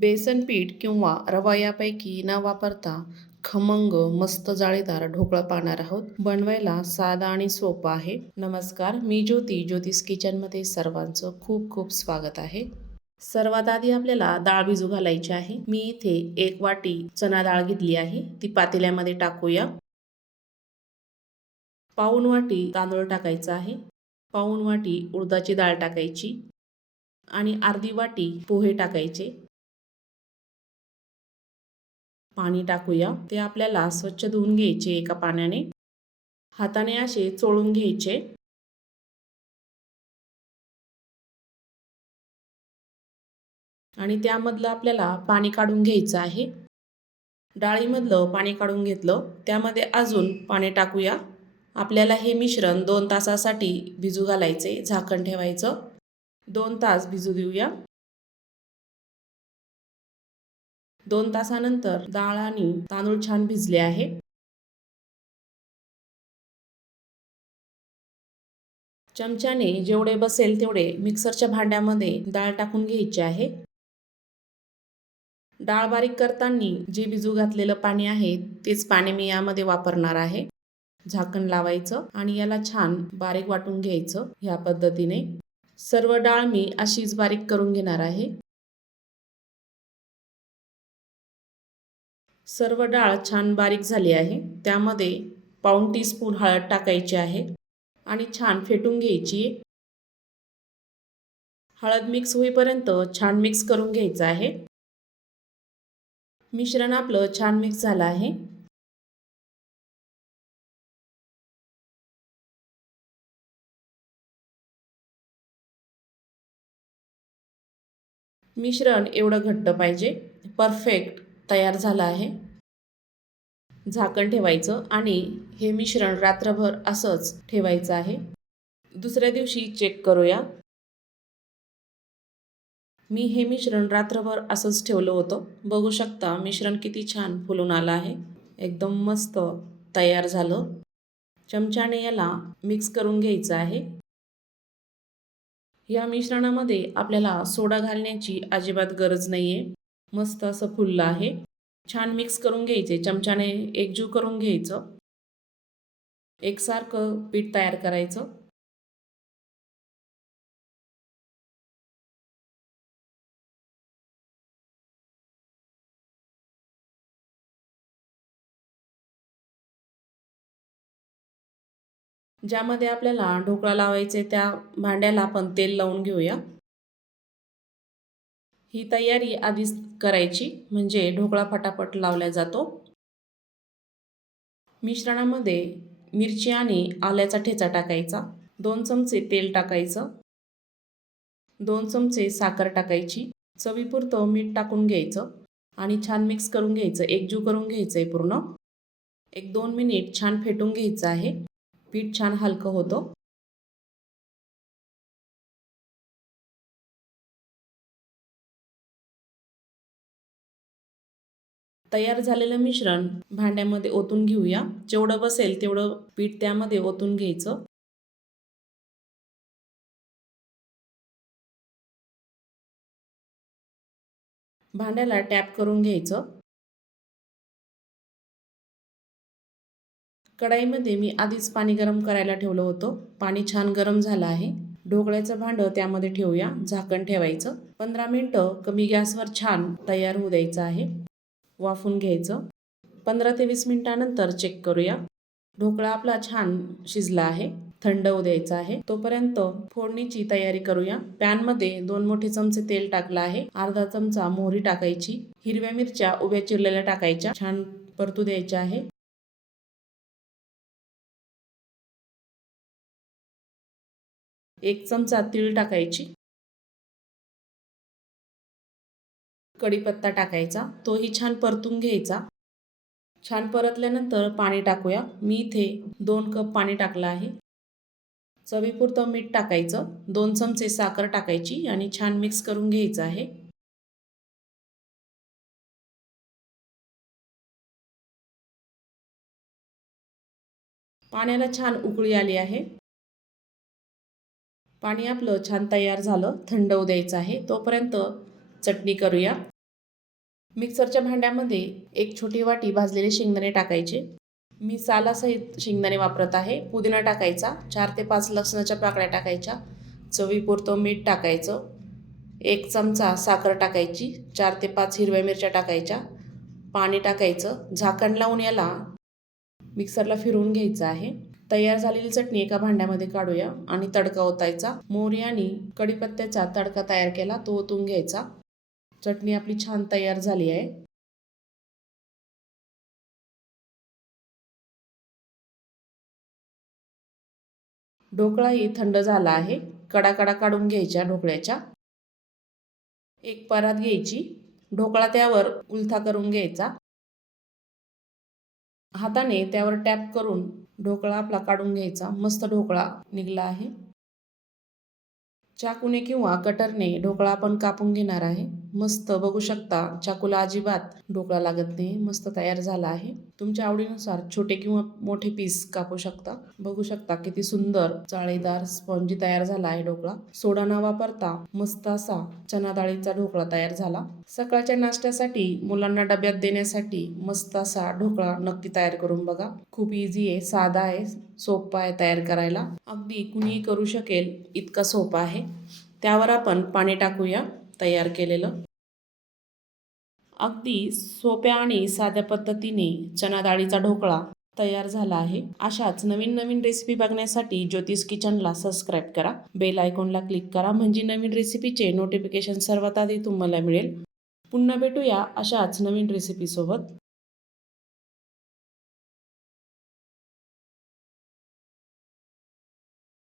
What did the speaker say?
बेसन पीठ किंवा रवा यापैकी न वापरता खमंग मस्त जाळीदार ढोकळा पाहणार आहोत. बनवायला साधा आणि सोपा आहे. नमस्कार मी ज्योती ज्योतिष किचनमध्ये सर्वांचं खूप खूप स्वागत आहे. सर्वात आधी आपल्याला डाळ भिजू घालायची आहे. मी इथे एक वाटी चना डाळ घेतली आहे. ती पातेल्यामध्ये टाकूया. पाऊन वाटी तांदूळ टाकायचा आहे. पाऊन वाटी उडदाची डाळ टाकायची आणि अर्धी वाटी पोहे टाकायचे. पाणी टाकूया. ते आपल्याला स्वच्छ धुवून घ्यायचे एका पाण्याने. हाताने असे चोळून घ्यायचे. आणि त्यामधलं आपल्याला पाणी काढून घ्यायचं आहे. डाळीमधलं पाणी काढून घेतलं. त्यामध्ये अजून पाणी टाकूया. आपल्याला हे मिश्रण दोन तासासाठी भिजू घालायचे झाकण ठेवायचं. दोन तास भिजू देऊया. दोन तासानंतर डाळ आणि तांदूळ छान भिजले आहे. चमच्याने जेवढे बसेल तेवढे मिक्सरच्या भांड्यामध्ये डाळ टाकून घ्यायची आहे. डाळ बारीक करताना जे भिजू घातलेलं पाणी आहे तेच पाणी मी यामध्ये वापरणार आहे. झाकण लावायचं आणि याला छान बारीक वाटून घ्यायचं ह्या पद्धतीने. सर्व डाळ मी अशीच बारीक करून घेणार आहे. सर्व डाळ छान बारीक झाली आहे. त्यामध्ये पाऊण टीस्पून हळद टाकायची आहे आणि छान फेटून घ्यायची हळद मिक्स होईपर्यंत छान मिक्स करून घ्यायचं आहे. मिश्रण आपलं छान मिक्स झालं आहे. मिश्रण एवढं घट्ट पाहिजे. परफेक्ट तयार झालं आहे. झाकण ठेवायचं आणि हे मिश्रण रात्रभर असंच ठेवायचं आहे. दुसऱ्या दिवशी चेक करूया. मी हे मिश्रण रात्रभर असंच ठेवलं होतं. बघू शकता मिश्रण किती छान फुलून आलं आहे. एकदम मस्त तयार झालं. चमच्याने याला मिक्स करून घ्यायचं आहे. या मिश्रणामध्ये आपल्याला सोडा घालण्याची अजिबात गरज नाही आहे मस्त असं फुललं आहे. छान मिक्स करून घ्यायचे. चमच्याने एकजीव करून घ्यायचं. एकसारखं पीठ तयार करायचं. ज्यामध्ये आपल्याला ढोकळा लावायचे त्या भांड्याला आपण तेल लावून घेऊया. ही तयारी आधीच करायची म्हणजे ढोकळा फटाफट लावला जातो. मिश्रणामध्ये मिरची आणि आल्याचा ठेचा टाकायचा. दोन चमचे तेल टाकायचं. दोन चमचे साखर टाकायची. चवीपुरतं मीठ टाकून घ्यायचं आणि छान मिक्स करून घ्यायचं. एकजीव करून घ्यायचं आहे पूर्ण. एक दोन मिनिट छान फेटून घ्यायचं आहे. पीठ छान हलकं होतं. तयार झालेलं मिश्रण भांड्यामध्ये ओतून घेऊया. जेवढं बसेल तेवढं पीठ त्यामध्ये ओतून घ्यायचं. भांड्याला टॅप करून घ्यायचं. कढाईमध्ये मी आधीच पाणी गरम करायला ठेवलं होतं. पाणी छान गरम झालं आहे. ढोकळ्याचं भांडं त्यामध्ये ठेवूया. झाकण ठेवायचं. पंधरा मिनटं कमी गॅसवर छान तयार होऊ द्यायचं आहे. वाफून घ्यायचं. पंधरा ते वीस मिनिटानंतर चेक करूया. ढोकळा आपला छान शिजला आहे. थंड होऊ द्यायचा आहे. तोपर्यंत फोडणीची तयारी करूया. पॅनमध्ये दोन मोठे चमचे तेल टाकलं आहे. अर्धा चमचा मोहरी टाकायची. हिरव्या मिरच्या उभ्या चिरलेल्या टाकायच्या. छान परतू द्यायच्या आहे. एक चमचा तीळ टाकायची. कढीपत्ता टाकायचा. तोही छान परतून घ्यायचा. छान परतल्यानंतर पाणी टाकूया. मी इथे दोन कप पाणी टाकलं आहे. चवीपुरतं मीठ टाकायचं. दोन चमचे साखर टाकायची आणि छान मिक्स करून घ्यायचं आहे. पाण्याला छान उकळी आली आहे. पाणी आपलं छान तयार झालं. थंड होऊ द्यायचं आहे. तोपर्यंत चटणी करूया. मिक्सरच्या भांड्यामध्ये एक छोटी वाटी भाजलेले शेंगदाणे टाकायचे. मी सालासहित शेंगदाणे वापरत आहे. पुदिना टाकायचा. चार ते पाच लसणाच्या पाकळ्या टाकायच्या. चवीपुरतं मीठ टाकायचं. एक चमचा साखर टाकायची. चार ते पाच हिरव्या मिरच्या टाकायच्या. पाणी टाकायचं. झाकण लावून याला मिक्सरला फिरवून घ्यायचं आहे. तयार झालेली चटणी एका भांड्यामध्ये काढूया आणि तडका ओतायचा. मोहरी आणि कढीपत्त्याचा तडका तयार केला. तो ओतून घ्यायचा. चटणी आपली छान तयार झाली आहे. ढोकळाही थंड झाला आहे. कडा कडा काढून घ्यायच्या ढोकळ्याच्या. एक परात घ्यायची. ढोकळा त्यावर उलथा करून घ्यायचा. हाताने त्यावर टॅप करून ढोकळा आपला काढून घ्यायचा. मस्त ढोकळा निघला आहे. चाकूने किंवा कटरने ढोकळा आपण कापून घेणार आहे. मस्त बघू शकता. चाकूला अजिबात ढोकळा लागत नाही. मस्त तयार झाला आहे. तुमच्या आवडीनुसार छोटे किंवा मोठे पीस कापू शकता. बघू शकता किती सुंदर जाळीदार स्पॉन्जी तयार झाला आहे ढोकळा. सोडा न वापरता मस्त असा चना डाळीचा ढोकळा तयार झाला. सकाळच्या नाश्त्यासाठी मुलांना डब्यात देण्यासाठी मस्त असा ढोकळा नक्की तयार करून बघा. खूप इझी आहे साधा आहे सोपा आहे तयार करायला. अगदी कुणीही करू शकेल इतका सोपा आहे. त्यावर आपण पाणी टाकूया तयार केलेलं. अगदी सोप्या आणि साध्या पद्धतीने चना डाळीचा ढोकळा तयार झाला आहे. अशाच नवीन नवीन रेसिपी बघण्यासाठी ज्योतिष किचनला सबस्क्राईब करा. बेल आयकॉनला क्लिक करा. म्हणजे नवीन रेसिपीचे नोटिफिकेशन सर्वात आधी तुम्हाला मिळेल. पुन्हा भेटूया अशाच नवीन रेसिपीसोबत